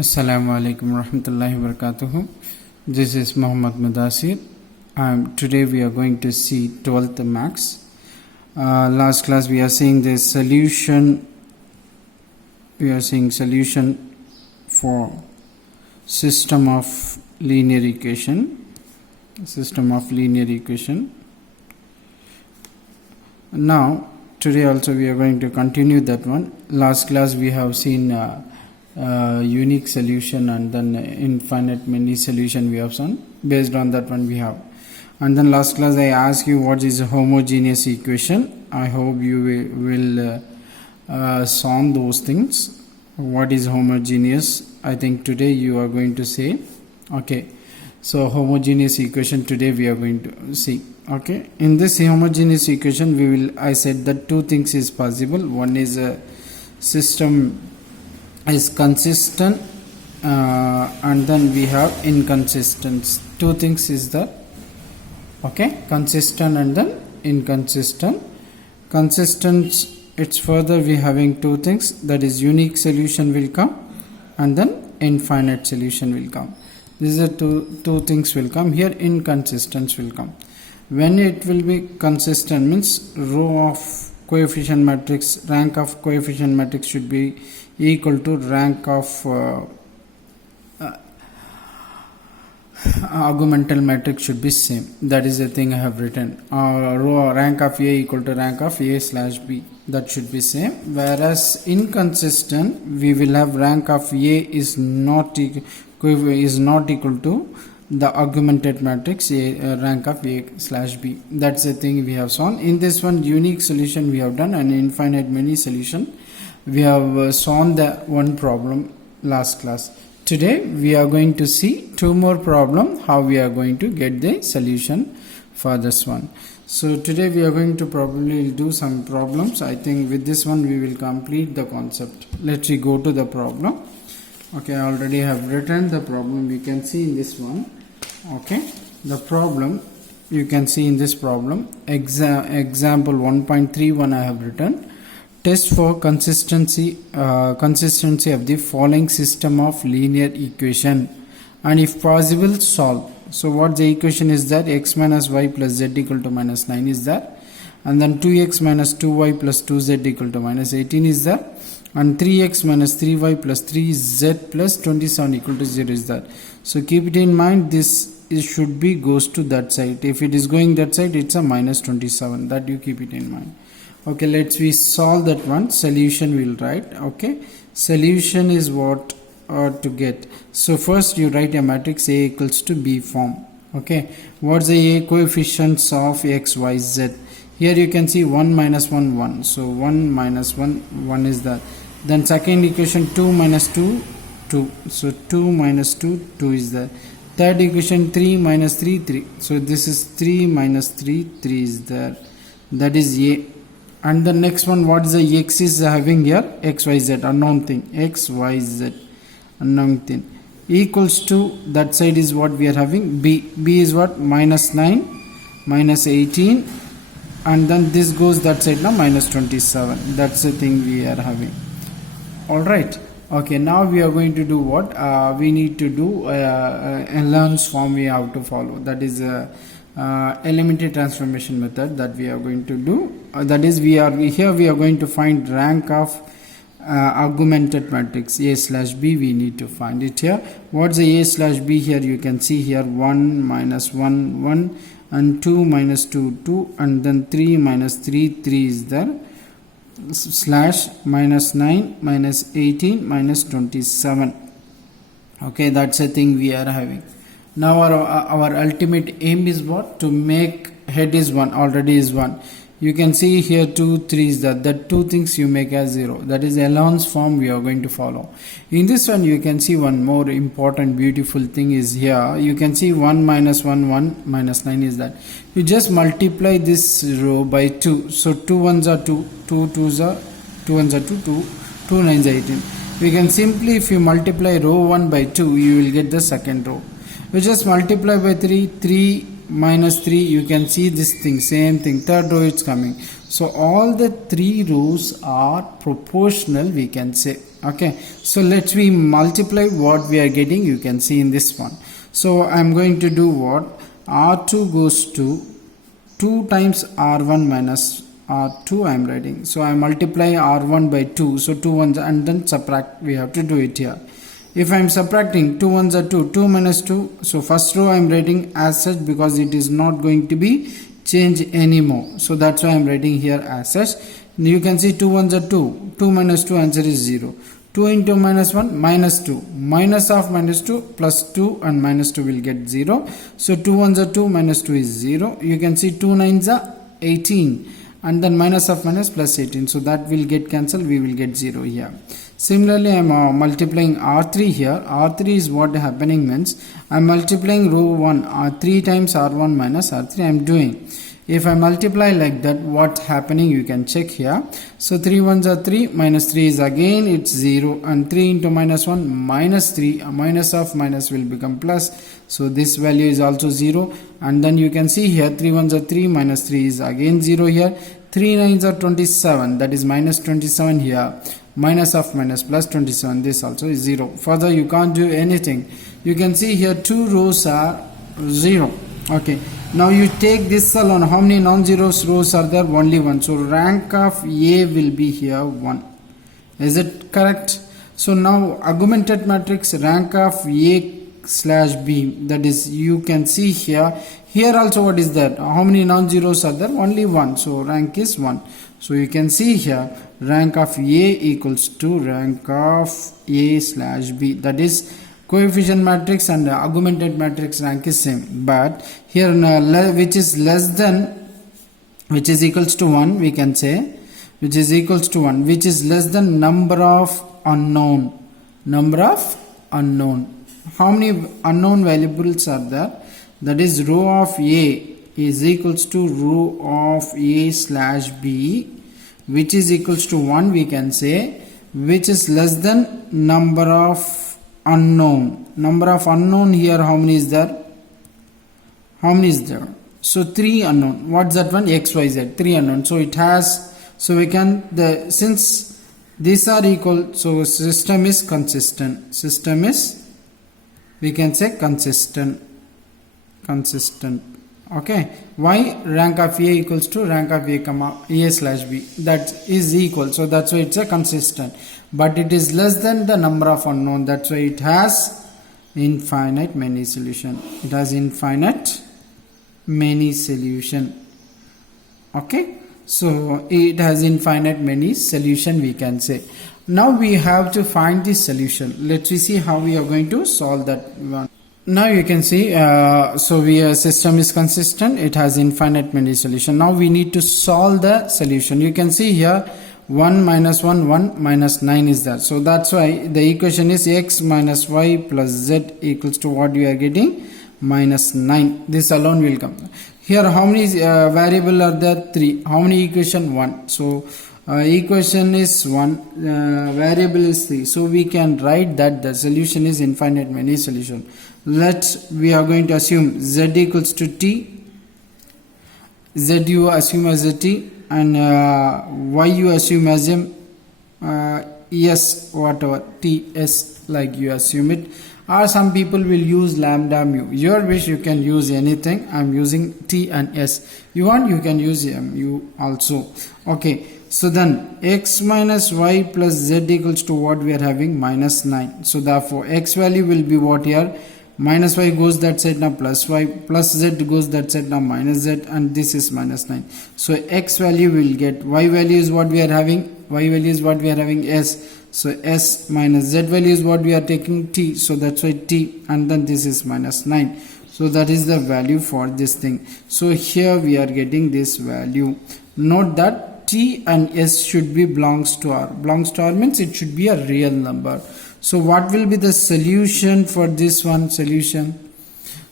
Assalamu alaikum warahmatullahi wabarakatuh. This is Muhammad Mudassir. Today we are going to see 12th max. Last class we are seeing the solution. We are seeing solution for system of linear equation. System of linear equation. Now today also we are going to continue that one. Last class we have seen unique solution and then infinite many solution we have seen. Based on that one we have, and then last class I asked you what is a homogeneous equation. I hope you will solve those things. What is homogeneous? I think today you are going to say, okay, so homogeneous equation today we are going to see. Okay, in this homogeneous equation I said that two things is possible. One is a system is consistent and then we have inconsistent. Two things is that, okay, consistent and then inconsistent. Consistent, it's further we having two things, that is unique solution will come and then infinite solution will come. These are two things will come. Here inconsistence will come. When it will be consistent means row of coefficient matrix, rank of coefficient matrix should be equal to rank of augmental matrix should be same. That is the thing I have written. Row rank of A equal to rank of A slash B. That should be same. Whereas inconsistent, we will have rank of A is not equal to the augmented matrix rank of A slash B. That's the thing we have shown. In this one, unique solution we have done and infinite many solution. We have solved the one problem last class. Today we are going to see two more problems, how we are going to get the solution for this one. So today we are going to probably do some problems. I think with this one we will complete the concept. Let's go to the problem. Okay, I already have written the problem. You can see in this one. Okay, the problem you can see in this problem. Example 1.31 I have written. Test for consistency of the following system of linear equation and if possible solve. So what the equation is that x minus y plus z equal to minus 9 is there, and then 2x minus 2y plus 2z equal to minus 18 is there, and 3x minus 3y plus 3z plus 27 equal to 0 is there. So keep it in mind, this should be goes to that side. If it is going that side, it's a minus 27. That you keep it in mind. Okay, we solve that one. Solution we'll write. Okay, solution is what to get. So first you write a matrix A equals to B form. Okay, what's the A coefficients of x, y, z? Here you can see 1 minus 1 1. So 1 minus 1 1 is that. Then second equation 2 minus 2 2. So 2 minus 2 2 is that. Third equation 3 minus 3 3. So this is 3 minus 3 3 is there. That is A. And the next one, what is the x is having here? X, y, z, unknown thing. X, y, z, unknown thing. Equals to, that side is what we are having. B. B is what? Minus 9, minus 18. And then this goes that side now, minus 27. That's the thing we are having. Alright. Okay, now we are going to do what? We need to do Lorentz form we have to follow. That is elementary transformation method that we are going to do. That is we are going to find rank of augmented matrix A slash B. We need to find it here. What's the A slash B here? You can see here 1 minus 1 1 and 2 minus 2 2 and then 3 minus 3 3 is there, slash minus 9 minus 18 minus 27. Okay, that's the thing we are having. Now our ultimate aim is what? To make head is 1, already is 1. You can see here 2 3 is that two things you make as 0. That is Lorentz form we are going to follow. In this one you can see one more important beautiful thing is here. You can see 1 minus 1 1 minus 9 is that. You just multiply this row by 2. So 2 1s are 2, 2 2s are 2 1s are 2, 2 2 9s are 18. We can simply, if you multiply row 1 by 2, you will get the second row. You just multiply by 3, 3 minus 3, you can see this thing, same thing, third row it's coming. So all the three rows are proportional, we can say. Okay, so let's we multiply what we are getting. You can see in this one. So I'm going to do what? R2 goes to 2 times R1 minus R2 I am writing. So I multiply R1 by 2. So 2 ones and then subtract. We have to do it here. If I am subtracting 2 ones are 2. 2 minus 2. So first row I am writing as such because it is not going to be changed anymore. So that's why I am writing here as such. You can see 2 ones are 2. 2 minus 2 answer is 0. 2 into minus 1 minus 2. Minus of minus 2 plus 2 and minus 2 will get 0. So 2 ones are 2 minus 2 is 0. You can see 2 nines are 18 and then minus of minus plus 18. So that will get cancelled. We will get 0 here. Similarly, I am multiplying R3 here. R3 is what happening means I am multiplying row 1 R3 times R1 minus R3 I am doing. If I multiply like that, what happening you can check here. So 3 ones are 3 minus 3 is again it's 0 and 3 into minus 1 minus 3 minus of minus will become plus. So this value is also 0 and then you can see here 3 ones are 3 minus 3 is again 0 here. 3 nines are 27 that is minus 27 here. Minus of minus plus 27 this also is 0. Further you can't do anything. You can see here 2 rows are 0. Okay, now you take this alone. How many non-zeros rows are there? Only one. So rank of A will be here 1. Is it correct? So now augmented matrix rank of A slash B, that is you can see here. Here also what is that? How many non-zeros are there? Only one. So rank is 1. So you can see here rank of A equals to rank of A slash B. That is coefficient matrix and augmented matrix rank is same, but here which is less than, which is equals to 1 we can say, which is equals to 1, which is less than number of unknown. How many unknown variables are there? That is row of A is equals to row of A slash B, which is equals to 1 we can say, which is less than number of unknown. Number of unknown here how many is there? How many is there? So 3 unknown. What's that one? X, Y, Z. 3 unknown. So it has, so we can, since these are equal, so system is consistent. System is, we can say consistent. Okay. Why? Rank of A equals to rank of A comma A slash B. That is equal. So that's why it's a consistent. But it is less than the number of unknown. That's why it has infinite many solution. It has infinite many solution. Okay. So it has infinite many solution we can say. Now we have to find the solution. Let's see how we are going to solve that one. Now you can see, so system is consistent. It has infinite many solution. Now we need to solve the solution. You can see here 1 minus 1, 1 minus 9 is there. So that's why the equation is x minus y plus z equals to what you are getting? Minus 9. This alone will come. Here how many variable are there? 3. How many equation? 1. So equation is 1, variable is 3. So we can write that the solution is infinite many solution. We are going to assume z equals to t. Z you assume as a t and y you assume as s, whatever t s like you assume it, or some people will use lambda mu. Your wish, you can use anything. I am using t and s. You want, you can use mu also. Okay, so then x minus y plus z equals to what we are having? Minus 9. So therefore x value will be what here? Minus y goes that side, now plus y, plus z goes that side, now minus z, and this is minus 9. So x value will get, y value is what we are having, y value is what we are having, s. So s minus z value is what we are taking, t. So that's why t, and then this is minus 9. So that is the value for this thing. So here we are getting this value. Note that t and s should be belongs to r. Belongs to r means it should be a real number. So what will be the solution for this one? Solution.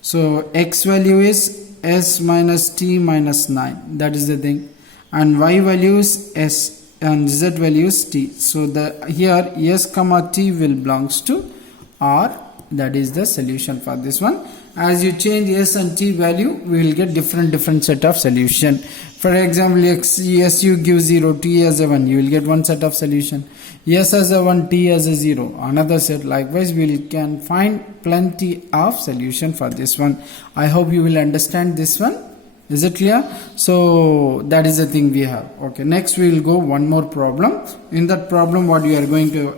So x value is s minus t minus 9. That is the thing. And y value is s and z value is t. So the here s comma t will belongs to r That is the solution for this one. As you change s and t value, we will get different set of solution. For example, s you give 0, t as a 1, you will get one set of solution. S as a 1, t as a 0, another set. Likewise, we can find plenty of solution for this one. I hope you will understand this one. Is it clear? So that is the thing we have. Okay, next we will go one more problem. In that problem, what we are going to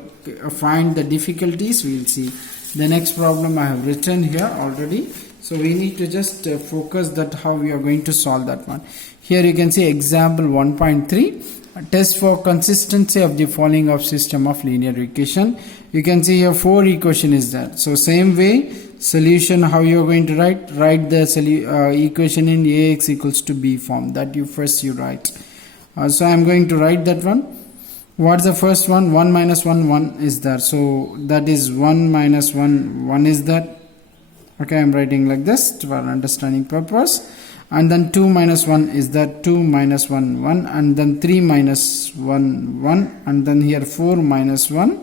find the difficulties, we will see. The next problem I have written here already. So we need to just focus that how we are going to solve that one. Here you can see example 1.3. Test for consistency of the following of system of linear equation. You can see here 4 equation is there. So same way, solution how you are going to write the equation in Ax equals to b form. That you write. So I am going to write that one. What's the first one? 1 minus 1, 1 is there. So that is 1 minus 1, 1 is that. Okay, I am writing like this for understanding purpose. And then 2 minus 1 is that, 2 minus 1, 1. And then 3 minus 1, 1. And then here 4 minus 1,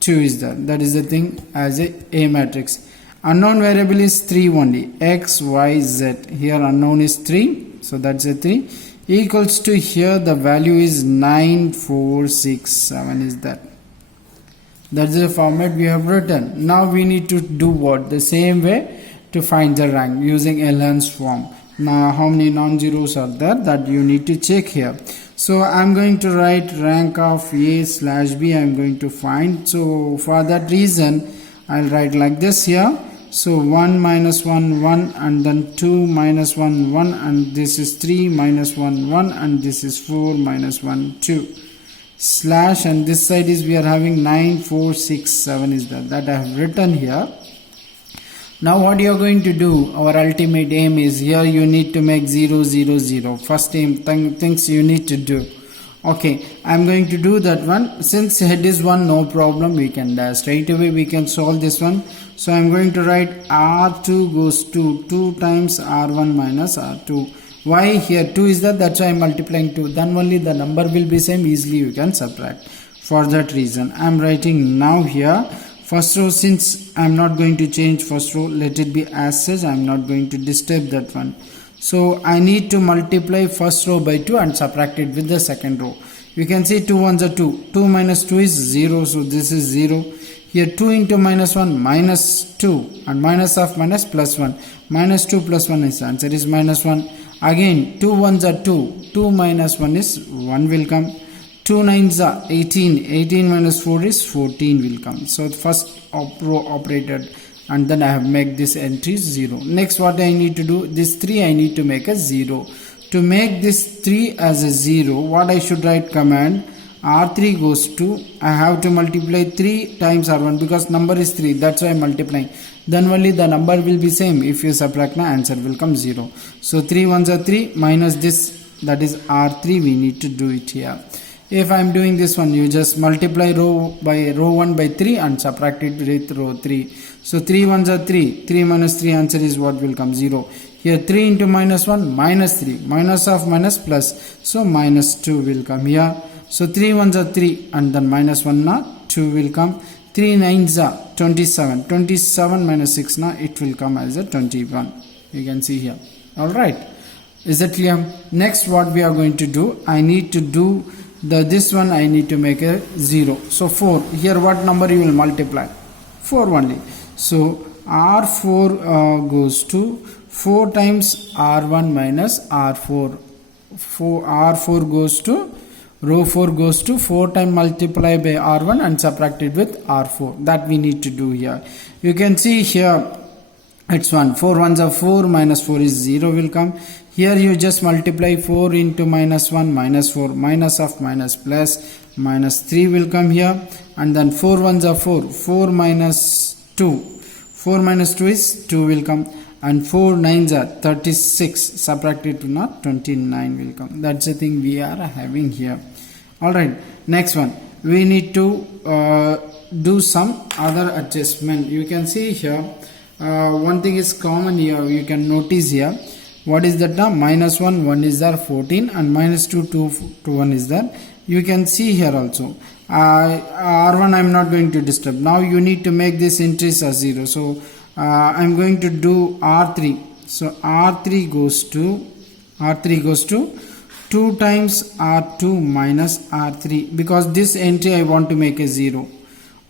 2 is that. That is the thing as a matrix. Unknown variable is 3 only. X, Y, Z. Here unknown is 3. So that's a 3. Equals to here the value is 9, 4, 6, 7 is that. That's the format we have written. Now we need to do what? The same way to find the rank using Ellen's form. Now how many non-zeros are there that you need to check here. So I'm going to write rank of A slash B I'm going to find. So for that reason I'll write like this here. So 1 minus 1, 1 and then 2 minus 1, 1 and this is 3 minus 1, 1 and this is 4 minus 1, 2. Slash and this side is we are having 9, 4, 6, 7 is that I have written here. Now what you are going to do, our ultimate aim is here you need to make 0, 0, 0. First aim things you need to do. Okay, I am going to do that one. Since head is 1, no problem, we can straight away we can solve this one. So I am going to write R2 goes to 2 times R1 minus R2. Why here 2 is that's why I am multiplying 2. Then only the number will be same, easily you can subtract. For that reason I am writing now here first row. Since I am not going to change first row, let it be as such. I am not going to disturb that one. So I need to multiply first row by 2 and subtract it with the second row. You can see 2 ones are 2. 2 minus 2 is 0. So this is 0. Here 2 into minus 1 minus 2 and minus of minus plus 1. Minus 2 plus 1 is answer is minus 1. Again 2 ones are 2. 2 minus 1 is 1 will come. 2 nines are 18. 18 minus 4 is 14 will come. So first row operated. And then I have make this entry 0. Next what I need to do, this 3 I need to make a 0. To make this 3 as a 0, what I should write command R3 goes to, I have to multiply 3 times R1 because number is 3, that's why I am multiplying. Then only the number will be same. If you subtract, my answer will come 0. So 3 ones are 3 minus this, that is R3, we need to do it here. If I am doing this one, you just multiply row 1 by 3 and subtract it with row 3. So 3 ones are 3. 3 minus 3 answer is what will come 0. Here 3 into minus 1 minus 3. Minus of minus plus. So minus 2 will come here. So 3 ones are 3 and then minus 1 na 2 will come. 3 nines are 27. 27 minus 6 na it will come as a 21. You can see here. Alright. Is that clear? Next what we are going to do, I need to do this one I need to make a 0. So 4. Here what number you will multiply? 4 only. So R4 goes to 4 times R1 minus R4. R4 goes to, row 4 goes to 4 times multiply by R1 and subtract it with R4. That we need to do here. You can see here it's 1. 4 ones are 4 minus 4 is 0 will come. Here you just multiply 4 into minus 1 minus 4 minus of minus plus minus 3 will come here. And then 4 ones are 4. 4 minus 2. 4 minus 2 is 2 will come. And 4 nines are 36. Subtract it to not 29 will come. That's the thing we are having here. Alright. Next one. We need to do some other adjustment. You can see here. One thing is common here. You can notice here. What is that now? Minus 1, 1 is there 14 and minus 2, 2, 1 is there. You can see here also. R1 I'm not going to disturb. Now you need to make this entries as 0. So I'm going to do R3. So R3 goes to 2 times R2 minus R3, because this entry I want to make a 0.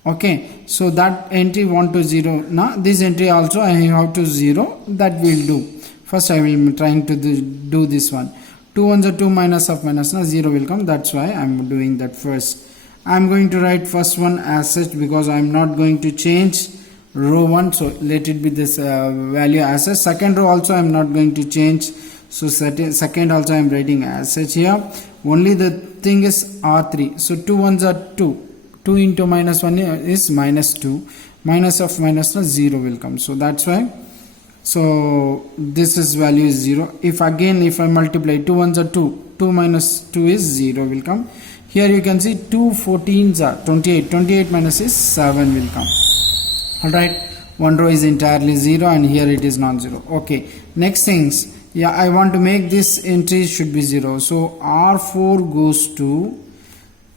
Okay, so that entry want to 0. Now this entry also I have to 0. That will do. First I will trying to do this one. 2 ones are 2 minus of minus, now 0 will come. That's why I am doing that first. I am going to write first one as such, because I am not going to change row 1. So let it be this value as such. Second row also I am not going to change. So second also I am writing as such here. Only the thing is R3. So 2 ones are 2. 2 into minus 1 is minus 2. Minus of minus 0 will come. So that's why. So this is value is 0. If I multiply 2 ones are 2. 2 minus 2 is 0 will come. Here you can see 2 14s are 28. 28 minus is 7 will come. Alright. One row is entirely 0 and here it is non-zero. Okay. Next things. Yeah, I want to make this entry should be 0. So R4 goes to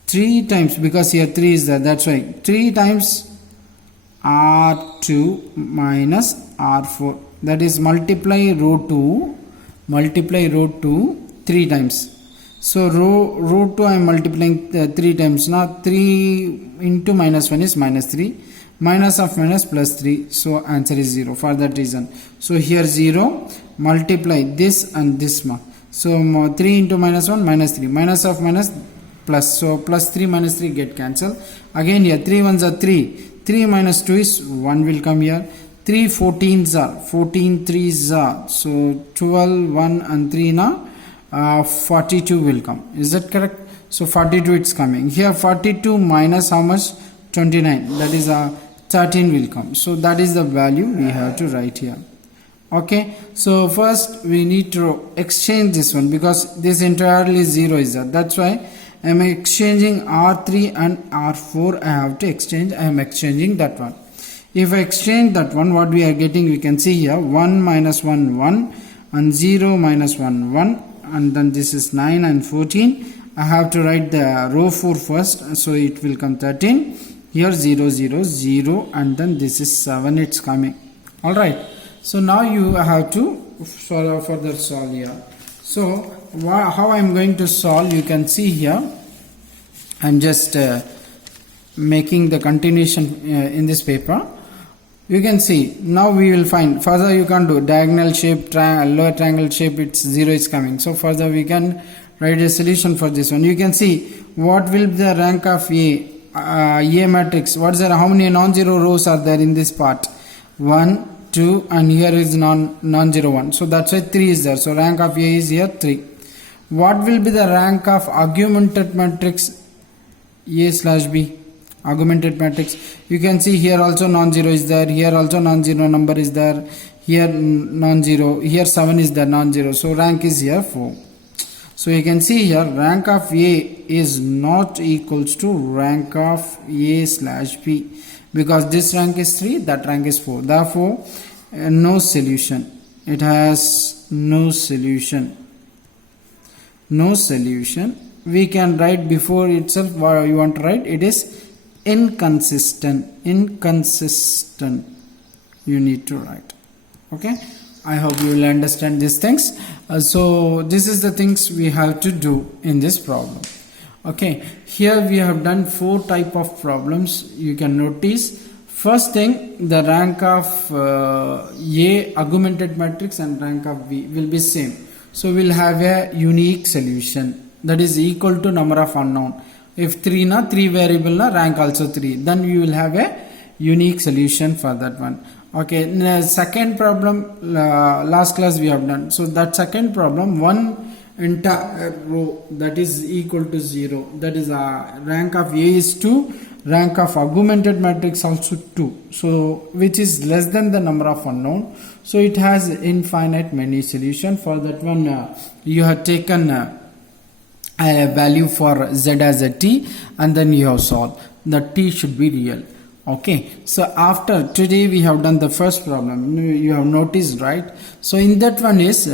3 times, because here 3 is there. That's why 3 times R2 minus R4. That is multiply row 2 3 times. So row 2 I am multiplying 3 times. Now 3 into minus 1 is minus 3. Minus of minus plus 3. So answer is 0 for that reason. So here 0, multiply this and this mark. So 3 into minus 1 minus 3. Minus of minus plus. So plus 3 minus 3 get cancelled. Again here 3 ones are 3. 3 minus 2 is 1 will come here. 3 14s are 14 3s are. So 12 1 and 3 now 42 will come. Is that correct? So 42 it's coming. Here 42 minus how much? 29. That is 13 will come. So that is the value we have to write here. Okay. So first we need to exchange this one, because this entirely 0 is that. That's why I am exchanging R3 and R4. I have to exchange. I am exchanging that one. If I exchange that one, what we are getting, we can see here 1 minus 1 1 and 0 minus 1 1, and then this is 9 and 14. I have to write the row 4 first, so it will come 13. Here 0 0 0 and then this is 7 it's coming. Alright, so now you have to further solve here. So how I am going to solve, you can see here I am just making the continuation in this paper. You can see now we will find further. You can do diagonal shape, lower triangle shape, it's 0 is coming. So further we can write a solution for this one. You can see what will be the rank of A matrix. What is there? How many non-zero rows are there in this part? 1 2 and here is non-zero 1. So that's why 3 is there. So rank of A is here 3. What will be the rank of augmented matrix A slash B? Augmented matrix. You can see here also non-zero is there. Here also non-zero number is there. Here non-zero. Here 7 is there non-zero. So rank is here 4. So you can see here rank of A is not equals to rank of A slash B, because this rank is 3, that rank is 4. Therefore no solution. It has no solution. No solution. We can write before itself what you want to write. It is inconsistent. Inconsistent you need to write. Okay, I hope you will understand these things. So this is the things we have to do in this problem. Okay, here we have done 4 type of problems. You can notice first thing, the rank of A augmented matrix and rank of B will be same. So we'll have a unique solution, that is equal to number of unknown. If 3 variable rank also 3, then we will have a unique solution for that one. Okay, second problem last class we have done. So that second problem, one entire row that is equal to 0, that is rank of A is 2, rank of augmented matrix also 2, so which is less than the number of unknown. So it has infinite many solution. For that one you have taken a value for z as a t, and then you have solved. The t should be real. Okay, so after today we have done the first problem. You have noticed, right? So in that one is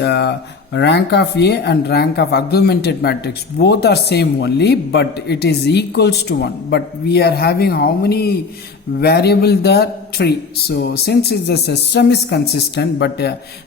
rank of A and rank of augmented matrix both are same only, but it is equals to 1. But we are having how many variable there? 3. So since the system is consistent, but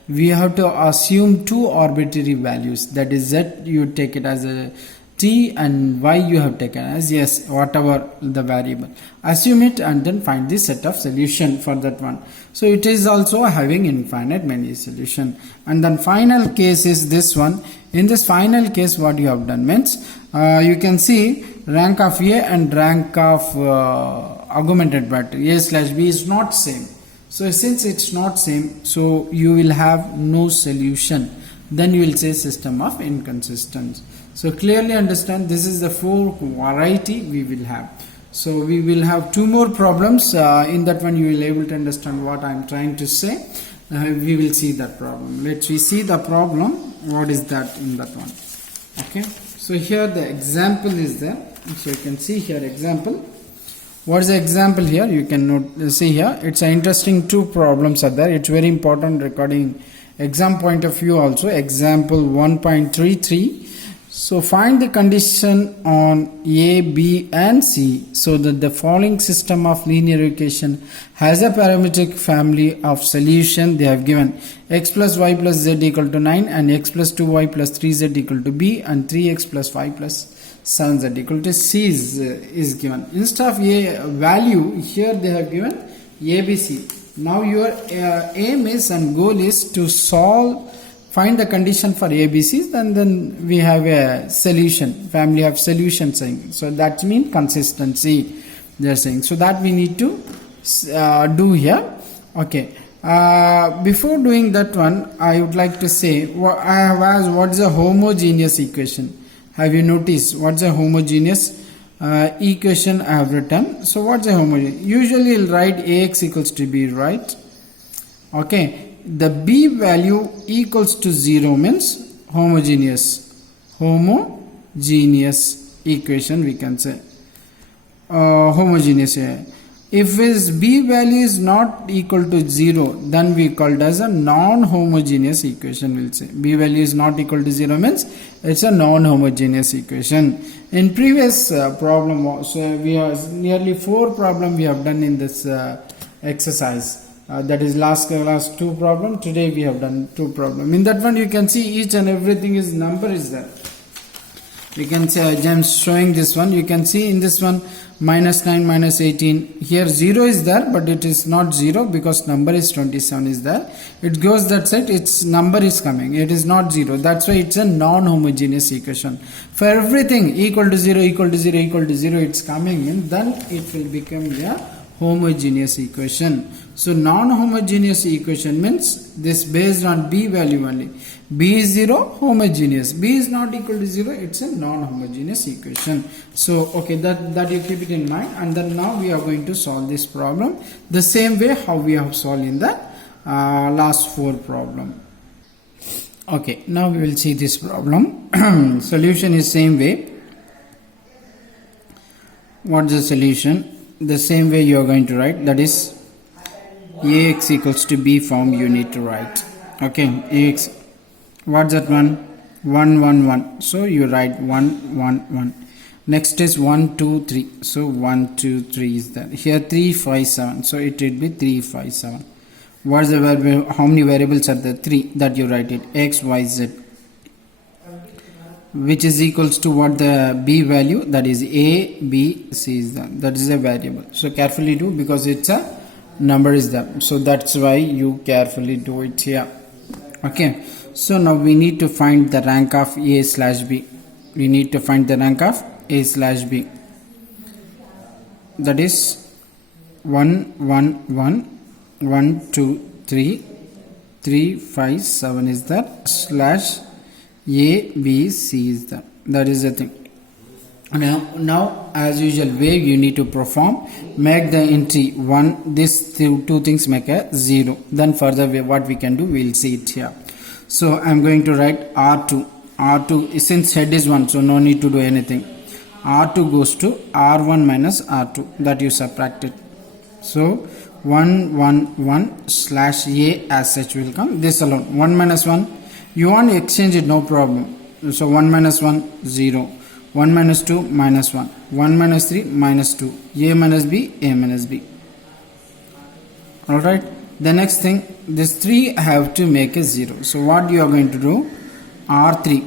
we have to assume 2 arbitrary values. That is Z, you take it as a t, and y you have taken as yes, whatever the variable. Assume it and then find the set of solution for that one. So it is also having infinite many solution. And then final case is this one. In this final case, what you have done means you can see rank of A and rank of augmented matrix A slash B is not same. So since it's not same, so you will have no solution. Then you will say system of inconsistent. So clearly understand, this is the 4 variety we will have. So we will have 2 more problems. In that one you will able to understand what I am trying to say. We will see that problem. Let's see the problem. What is that in that one? Okay. So here the example is there. So you can see here example. What is the example here? You can see here. It's an interesting 2 problems are there. It's very important regarding exam point of view also. Example 1.33. So find the condition on A, B and C so that the following system of linear equation has a parametric family of solution. They have given x plus y plus z equal to 9 and x plus 2y plus 3z equal to B and 3x plus 5 plus 7z equal to C is given. Instead of A value, here they have given ABC. Now your aim is and goal is to find the condition for ABCs, and then we have a solution, family of solutions saying. So that means consistency they are saying. So that we need to do here. Okay. Before doing that one, I would like to say I have asked what is a homogeneous equation. Have you noticed what's a homogeneous equation I have written? So what's a homogeneous? Usually you'll write AX equals to B, right? Okay. The B value equals to 0 means homogeneous equation, we can say homogeneous. If his B value is not equal to 0, then we call it as a non-homogeneous equation. We'll say B value is not equal to 0 means it's a non-homogeneous equation. In previous problem, so we have nearly 4 problem we have done in this exercise. That is last class 2 problem. Today we have done 2 problem. In that one you can see each and everything is number is there. You can say I am showing this one. You can see in this one minus 9 minus 18. Here 0 is there, but it is not 0 because number is 27 is there. It goes that side, its number is coming. It is not 0. That's why it's a non-homogeneous equation. For everything equal to 0, equal to 0, equal to 0, it's coming in. Then it will become a homogeneous equation. So non-homogeneous equation means this based on B value only. B is 0, homogeneous. B is not equal to 0, it's a non-homogeneous equation. So okay, that you keep it in mind. And then now we are going to solve this problem the same way how we have solved in the last 4 problem. Okay, now we will see this problem. Solution is same way. What's the solution? The same way you are going to write, that is AX equals to B form you need to write. Okay, AX, what's that one? 1 1 1. So you write 1 1 1. Next is 1 2 3. So 1 2 3 is there. Here 3 5 7. So it will be 3 5 7. What's the variable? How many variables are there? 3. That you write it. X Y Z. Which is equals to what the B value, that is A, B, C is that. That is a variable. So carefully do because it's a number is there. So that's why you carefully do it here. Okay. So now we need to find the rank of A slash B. We need to find the rank of A slash B. That is 1 1 1 1 2 3 3 5 7 is that slash A, B, C is that. That is the thing. Now as usual way you need to perform. Make the entry 1. These two things make a 0. Then further what we can do, we will see it here. So I am going to write R2. R2 since head is 1, so no need to do anything. R2 goes to R1 minus R2. That you subtract it. So 111 slash A as such will come. This alone 1 minus 1, you want to exchange it, no problem. So 1 minus 1 0, 1 minus 2 minus 1, 1 minus 3 minus 2, A minus B, A minus B. Alright, the next thing, this 3 have to make a 0. So what you are going to do, R3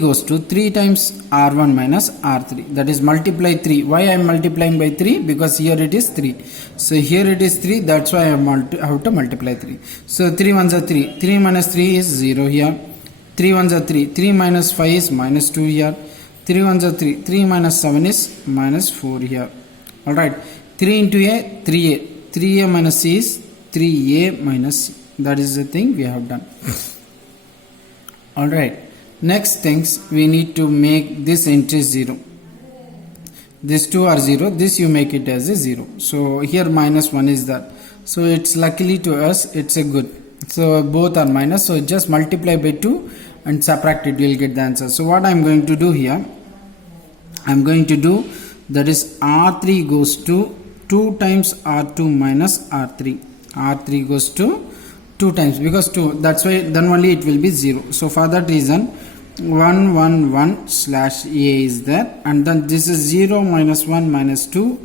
goes to 3 times R1 minus R3, that is multiply 3. Why I am multiplying by 3? Because here it is 3. So here it is 3, that's why I have to multiply 3. So 3 ones are 3, 3 minus 3 is 0 here, 3 ones are 3, 3 minus 5 is minus 2 here, 3 ones are 3, 3 minus 7 is minus 4 here. Alright, 3 into A, 3A, 3A minus C is 3A minus C. That is the thing we have done. Alright, next things, we need to make this entry 0. This 2 are 0, this you make it as a 0. So here minus 1 is that. So it's luckily to us, it's a good. So both are minus, so just multiply by 2 and subtract it, you'll get the answer. So what I'm going to do here, I'm going to do, that is R3 goes to 2 times R2 minus R3. R3 goes to 2 times, because 2, that's why then only it will be 0. So for that reason 111 slash A is there, and then this is 0 minus 1 minus 2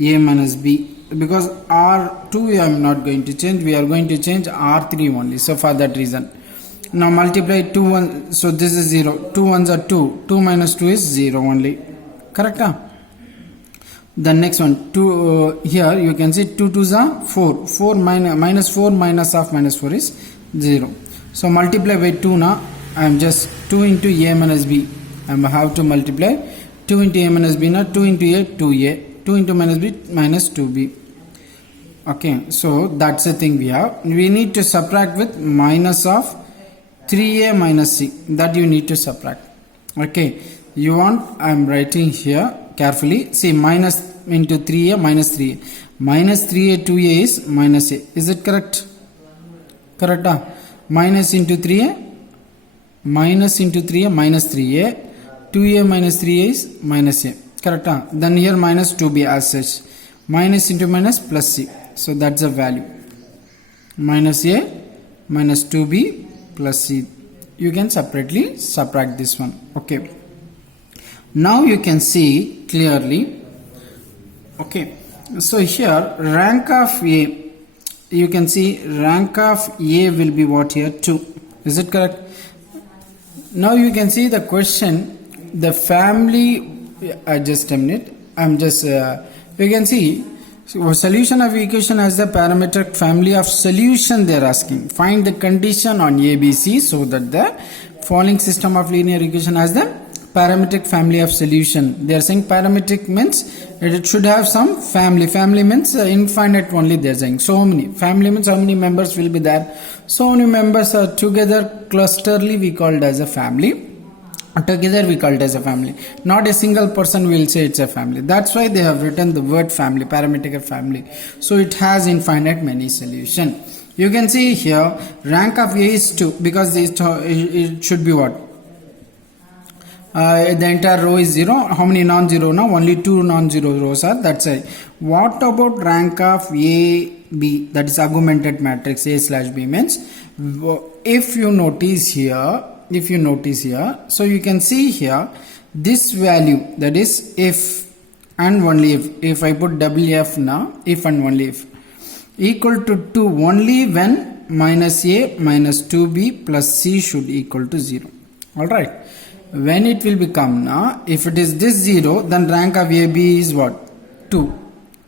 A minus B, because R2 I am not going to change, we are going to change R3 only. So for that reason, now multiply 2 1, so this is 0, 2 ones are 2, 2 minus 2 is 0 only, correct? The next one, 2 here you can see 2 2s are 4, 4 minus 4 minus half minus 4 is 0. So multiply by 2 now, I am just 2 into A minus B, I have to multiply 2 into A minus B now, 2 into A 2A, 2 into minus B minus 2B. Okay, so that's the thing we have. We need to subtract with minus of 3A minus C, that you need to subtract. Okay, you want, I am writing here carefully, see minus into 3A minus 3A, minus 3A 2A is minus A, is it correct? Correct? Minus into 3A, minus into 3A minus 3A, 2A minus 3A is minus A, correct? Then here minus 2B as such, minus into minus plus C, so that's the value, minus A minus 2B plus C. You can separately subtract this one. Okay, now you can see clearly. Okay, so here rank of A, you can see rank of A will be what here, 2, is it correct? Now you can see the question, the family, just a minute, I'm just you can see, so solution of equation has the parametric family of solution they are asking. Find the condition on ABC so that the following system of linear equation has the parametric family of solution. They are saying parametric means it should have some family. Family means infinite only, they are saying. So many. Family means how many members will be there. So many members are together, clusterly we called as a family. Together we call it as a family. Not a single person will say it's a family. That's why they have written the word family, parametric family. So it has infinite many solution. You can see here rank of A is 2, because it should be what? The entire row is 0. How many non-zero now? Only 2 non-zero rows are, that's it. What about rank of A, B? That is augmented matrix A slash B means, if you notice here, so you can see here this value, that is if and only if I put WF now, if and only if, equal to 2 only when minus A minus 2B plus C should equal to 0. Alright, when it will become now, if it is this 0, then rank of AB is what? 2,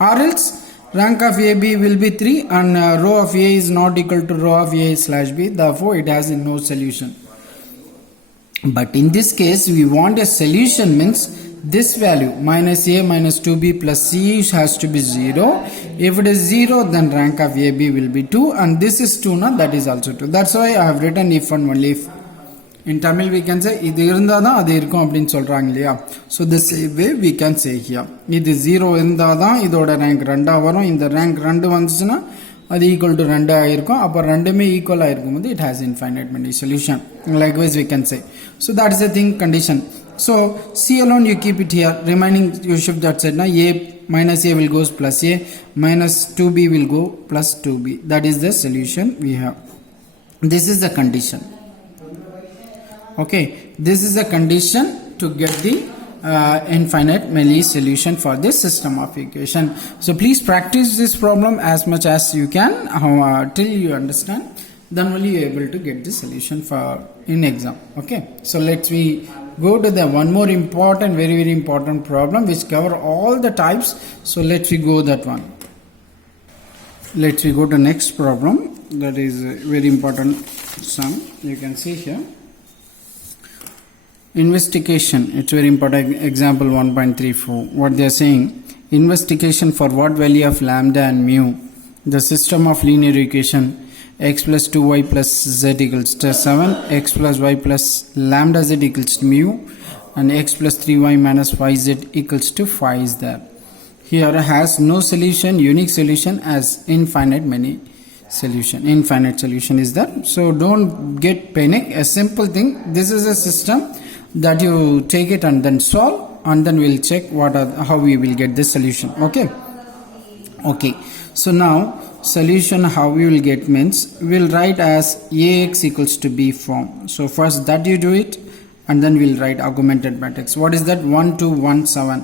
or else rank of AB will be 3 and row of A is not equal to row of A slash B, therefore it has no solution. But in this case we want a solution, means this value minus A minus 2B plus C has to be 0. If it is 0, then rank of AB will be 2, and this is 2 now, that is also 2. That's why I have written if and only if. In Tamil we can say இது இருந்தாதான் அது இருக்கும் அப்படினு சொல்றாங்க இல்லையா. So this way we can say here, இது 0 இருந்தாதான் இதோட rank 2 வரும், இந்த rank 2 வந்துச்சுனா அது equal to 2 ஆயிருக்கும். அப்போ ரெண்டுமே equal ஆயிருக்கும் போது it has infinite many solution. Likewise we can say. So that is the thing condition. So C alone you keep it here. Remaining you shift that side. Now A minus A will goes plus A, minus 2B will go plus 2B. That is the solution we have. This is the condition. Okay, this is the condition to get the infinite many solution for this system of equation. So please practice this problem as much as you can till you understand, then only you are able to get the solution for in exam. Okay, so let's we go to the one more important, very important problem which cover all the types. So let's we go that one. Let's we go to next problem. That is a very important sum. You can see here. Investigation, it's very important. Example 1.34. What they are saying, investigation for what value of lambda and mu the system of linear equation x plus 2y plus z equals to 7, x plus y plus lambda z equals to mu, and x plus 3y minus 5z equals to 5 is there. Here has no solution, unique solution, as infinite many solution. Infinite solution is that. So don't get panic. A simple thing. This is a system that you take it and then solve, and then we'll check how we will get the solution. Okay, so now solution how we will get means we'll write as Ax equals to B form. So first that you do it, and then we'll write augmented matrix. What is that? 1 2 1 7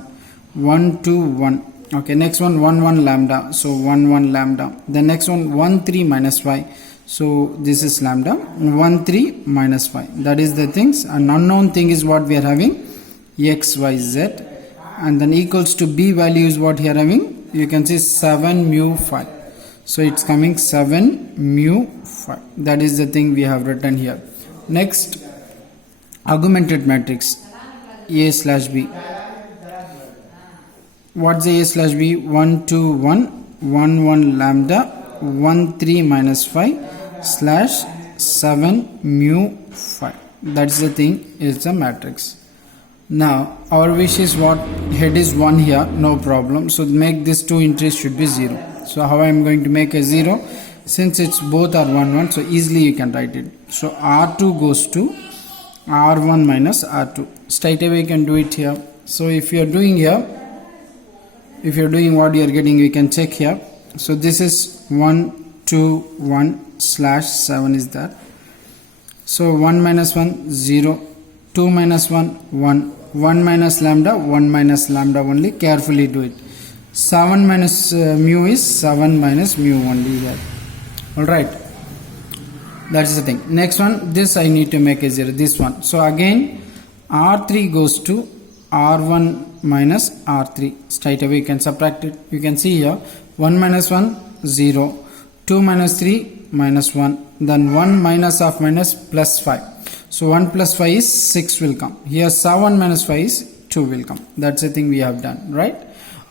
1 2 1. Okay, next one 1 1 lambda, so 1 1 lambda. The next one 1 3 minus 5. So this is lambda. 1 3 minus 5. That is the things. An unknown thing is what we are having, x y z, and then equals to B value is what we are having. You can see 7 mu 5. So it's coming 7 mu 5. That is the thing we have written here. Next, augmented matrix A slash B. What's the A slash B? 1 2 1 1 1 lambda 1 3 minus 5 slash 7 mu 5. That's the thing, is the matrix. Now our wish is what? Head is 1 here, no problem. So make this 2 entries should be 0. So how I am going to make a 0? Since it's both are 1 1, so easily you can write it. So R2 goes to R1 minus R2. Straight away you can do it here. So if you are doing here, if you are doing what you are getting, you can check here. So this is 1 2 1 slash 7 is that. So 1 minus 1 0, 2 minus 1 1, 1 minus lambda, 1 minus lambda only. Carefully do it. 7 minus mu is 7 minus mu only here. Alright, that's the thing. Next one, this I need to make a 0, this one. So again R3 goes to R1 minus R3. Straight away you can subtract it. You can see here 1 minus 1 0, 2 minus 3 minus 1, then 1 minus of minus plus 5. So 1 plus 5 is 6 will come. Here 7 minus 5 is 2 will come. That's the thing we have done, right?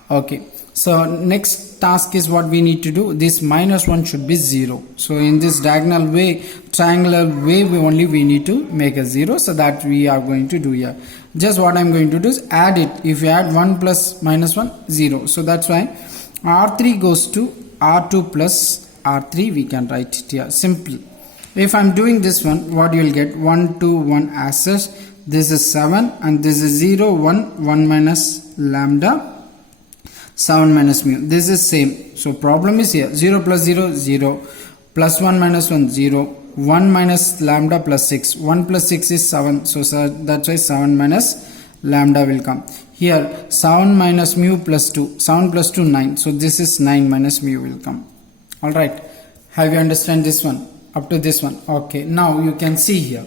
Okay, so next task is what we need to do. This minus 1 should be 0. So in this diagonal way, triangular way, we need to make a 0. So that we are going to do here. Just what I am going to do is add it. If you add 1 plus minus 1, 0. So that's why R3 goes to R2 plus R3. We can write it here. Simple. If I am doing this one, what you will get? 1 2 1 as such. This is 7 and this is 0 1 1 minus lambda 7 minus mu. This is same. So problem is here. 0 plus 0 0, plus 1 minus 1 0, 1 minus lambda plus 6. 1 plus 6 is 7. So that's why 7 minus lambda will come. Here 7 minus mu plus 2. 7 plus 2 9. So this is 9 minus mu will come. Alright. Have you understand this one? Up to this one. Okay. Now you can see here.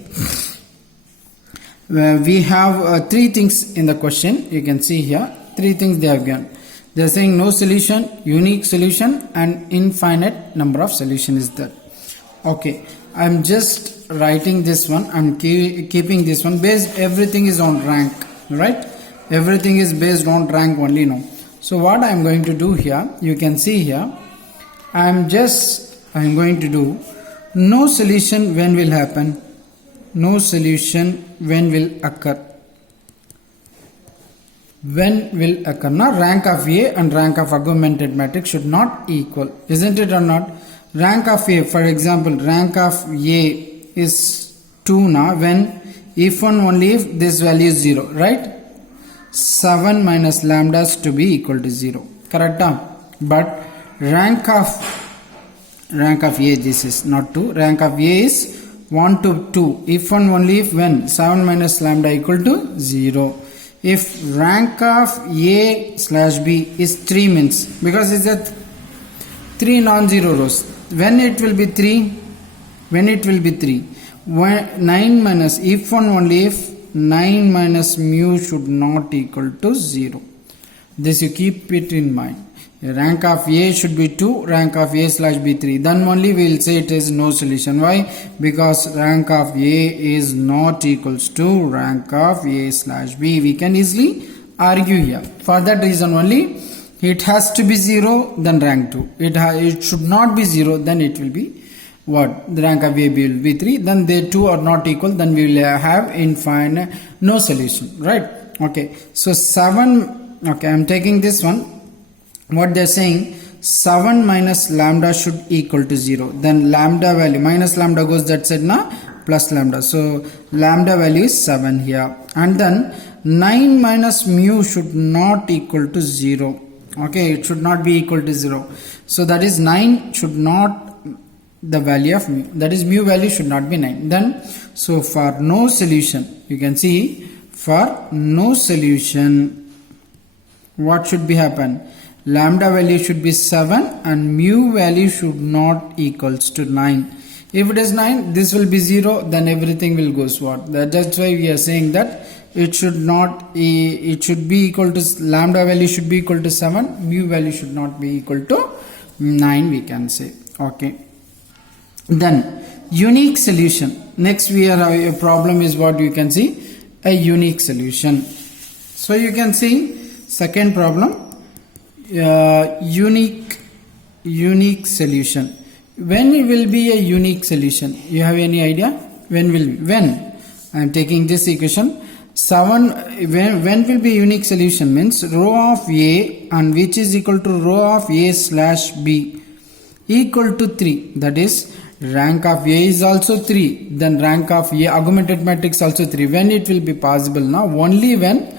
We have 3 things in the question. You can see here. 3 things they have given. They are saying no solution, unique solution, and infinite number of solution is there. Okay. I am just writing this one. I am keeping this one. Based everything is on rank. Right? Everything is based on rank only now. So what I am going to do here, you can see here. I am going to do no solution when will happen. No solution when will occur. when will occur? Now rank of A and rank of augmented matrix should not equal, isn't it or not? Rank of A, for example, rank of A is 2 now when if and only if this value is 0, right? 7 minus lambda is to be equal to 0, correct? But rank of A, this is not 2, rank of A is 1 to 2 if and only if when 7 minus lambda equal to 0. If rank of A slash B is 3 means, because it's a 3 non-zero rows, when it will be 3, when it will be 3, when 9 minus, if and only if 9 minus mu should not equal to 0. This you keep it in mind. Rank of A should be 2, rank of A slash B 3. Then only we will say it is no solution. Why? Because rank of A is not equals to rank of A slash B. We can easily argue here. For that reason only, it has to be 0, then rank 2. It should not be 0, then it will be what? The rank of A, B will be 3. Then they two are not equal, then we will have infinite, no solution, right? Okay. So 7, okay, I am taking this one. What they are saying, 7 minus lambda should equal to 0. Then lambda value, minus lambda goes that side now, plus lambda. So lambda value is 7 here. And then 9 minus mu should not equal to 0. Okay, it should not be equal to 0. So that is 9 should not, the value of mu, that is mu value should not be 9. Then, so for no solution, you can see, for no solution, what should be happen? Lambda value should be 7 and mu value should not equals to 9. If it is 9, this will be 0, then everything will go what? That's why we are saying that it should not, it should be equal to, lambda value should be equal to 7, mu value should not be equal to 9, we can say. Okay. Then unique solution. Next we are, a problem is what you can see, a unique solution. So you can see second problem, unique solution. When it will be a unique solution? You have any idea? When will, when I am taking this equation 7, when will be unique solution means row of A and which is equal to row of A slash B equal to 3. That is rank of A is also 3. Then rank of A augmented matrix also 3. When it will be possible now? Only when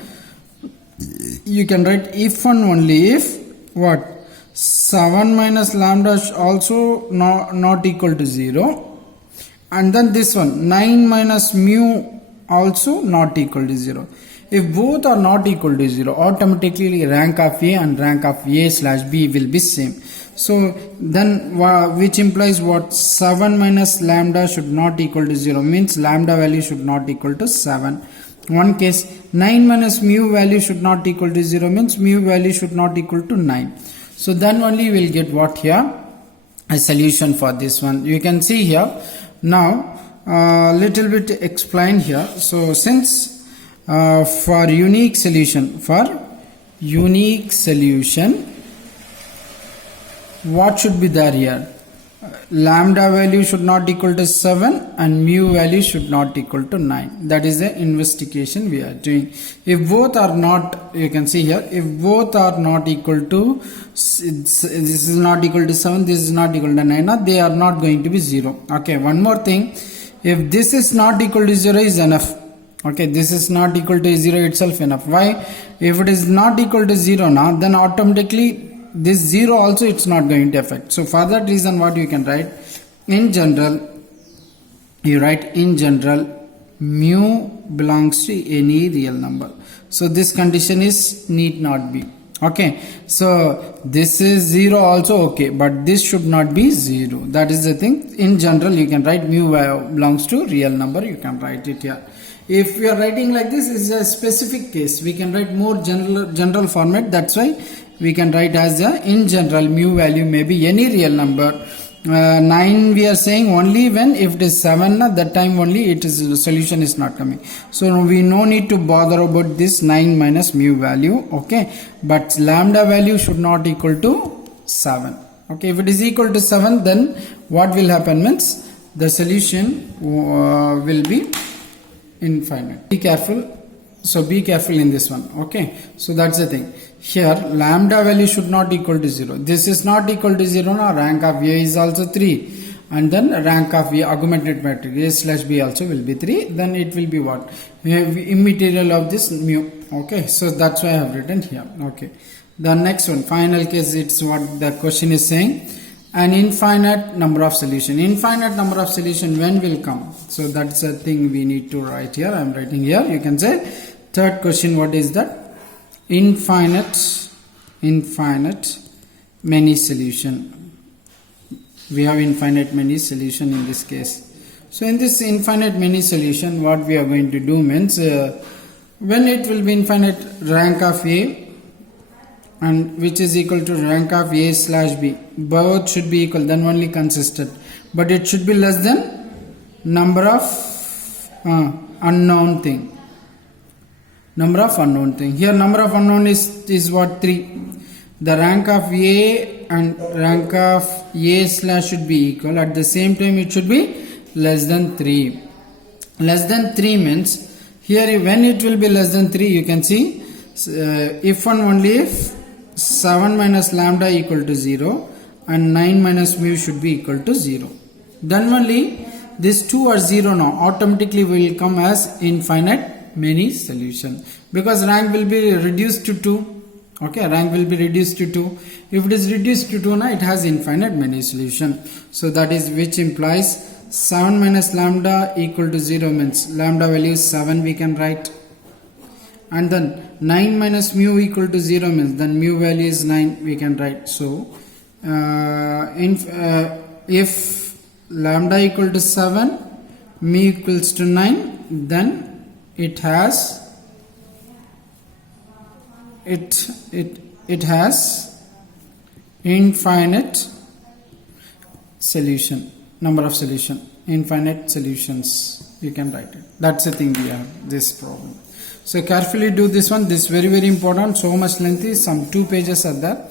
you can write if and only if what? 7 minus lambda also not equal to 0. And then this one 9 minus mu also not equal to 0. If both are not equal to 0, automatically rank of A and rank of A slash B will be same. So then which implies what? 7 minus lambda should not equal to 0 means lambda value should not equal to 7. One case 9 minus mu value should not equal to 0 means mu value should not equal to 9. So then only we will get what here? A solution for this one. You can see here. Now little bit explain here. So since for unique solution, what should be there here? Lambda value should not equal to 7 and mu value should not equal to 9. That is the investigation we are doing. If both are not, you can see here, if both are not equal to, this is not equal to 7, this is not equal to 9, they are not going to be 0. Okay, one more thing, if this is not equal to 0 is enough. Okay, this is not equal to 0 itself enough. Why? If it is not equal to 0 now, then automatically this 0 also it's not going to affect. So for that reason what you can write, in general, you write in general mu belongs to any real number. So this condition is need not be. Okay, so this is 0 also okay, but this should not be 0. That is the thing. In general you can write mu belongs to real number, you can write it here. If we are writing like this is a specific case, we can write more general format. That's why we can write as a in general mu value may be any real number. 9 we are saying only when if it is 7 that time only it is the solution is not coming. So we no need to bother about this 9 minus mu value. Okay, but lambda value should not equal to 7. Okay, if it is equal to 7 then what will happen means the solution will be infinite. Be careful. So be careful in this one. Okay, so that's the thing. Here lambda value should not equal to 0. This is not equal to 0 now. Rank of A is also 3, and then rank of A augmented matrix A slash B also will be 3. Then it will be what? We have immaterial of this mu. Okay, so that's why I have written here. Okay, the next one, final case, it's what the question is saying. An infinite number of solution. Infinite number of solution when will come? So that's a thing we need to write here. I'm writing here. You can say third question. What is that? Infinite many solution. We have infinite many solution in this case. So in this infinite many solution, what we are going to do means when it will be infinite rank of A and which is equal to rank of A slash B, both should be equal, then only consistent, but it should be less than number of unknown thing. Number of unknown thing. Here number of unknown is what? 3. The rank of A and rank of A slash should be equal. At the same time it should be less than 3. Less than 3 means here when it will be less than 3, you can see if and only if 7 minus lambda equal to 0 and 9 minus mu should be equal to 0. Then only these two are 0 now. Automatically will come as infinite many solution, because rank will be reduced to 2. Okay, rank will be reduced to 2. If it is reduced to 2 now, it has infinite many solution. So that is which implies 7 minus lambda equal to 0 means lambda value is 7 we can write. And then 9 minus mu equal to 0 means then mu value is 9 we can write. So if lambda equal to 7, mu equals to 9, then it has infinite solution, number of solution, infinite solutions you can write it. That's the thing we have this problem. So carefully do this one. This is very very important. So much lengthy. Some 2 pages are there.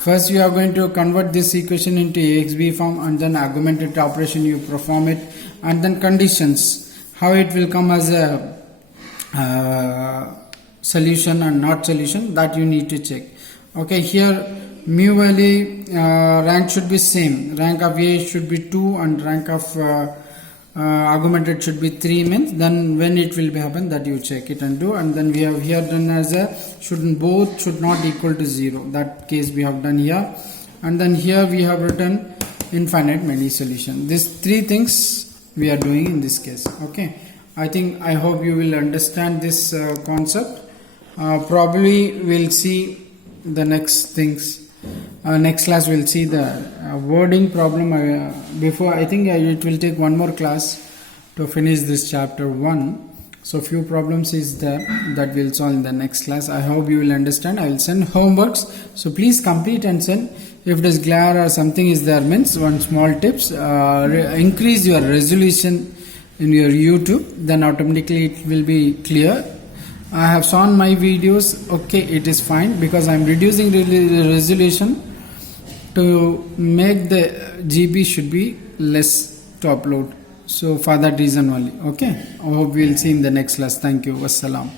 First you are going to convert this equation into AXB form, and then augmented operation you perform it, and then conditions, how it will come as a solution and not solution, that you need to check. Okay, here mu value rank should be same. Rank of A should be 2 and rank of augmented should be 3 means then when it will be happen, that you check it and do. And then we have here done as a both should not equal to 0, that case we have done here. And then here we have written infinite many solution. These 3 things we are doing in this case. Okay, I hope you will understand this concept. Probably we'll see the next things. Next class we'll see the wording problem. Before I think it will take one more class to finish this chapter 1. So few problems is there that we'll solve in the next class. I hope you will understand. I will send homeworks, so please complete and send. If it is glare or something is there means one small tips, increase your resolution in your YouTube, then automatically it will be clear. I have shown my videos, okay, it is fine, because I am reducing the resolution to make the GB should be less to upload. So for that reason only. Okay, I hope we will see in the next class. Thank you. Wassalam.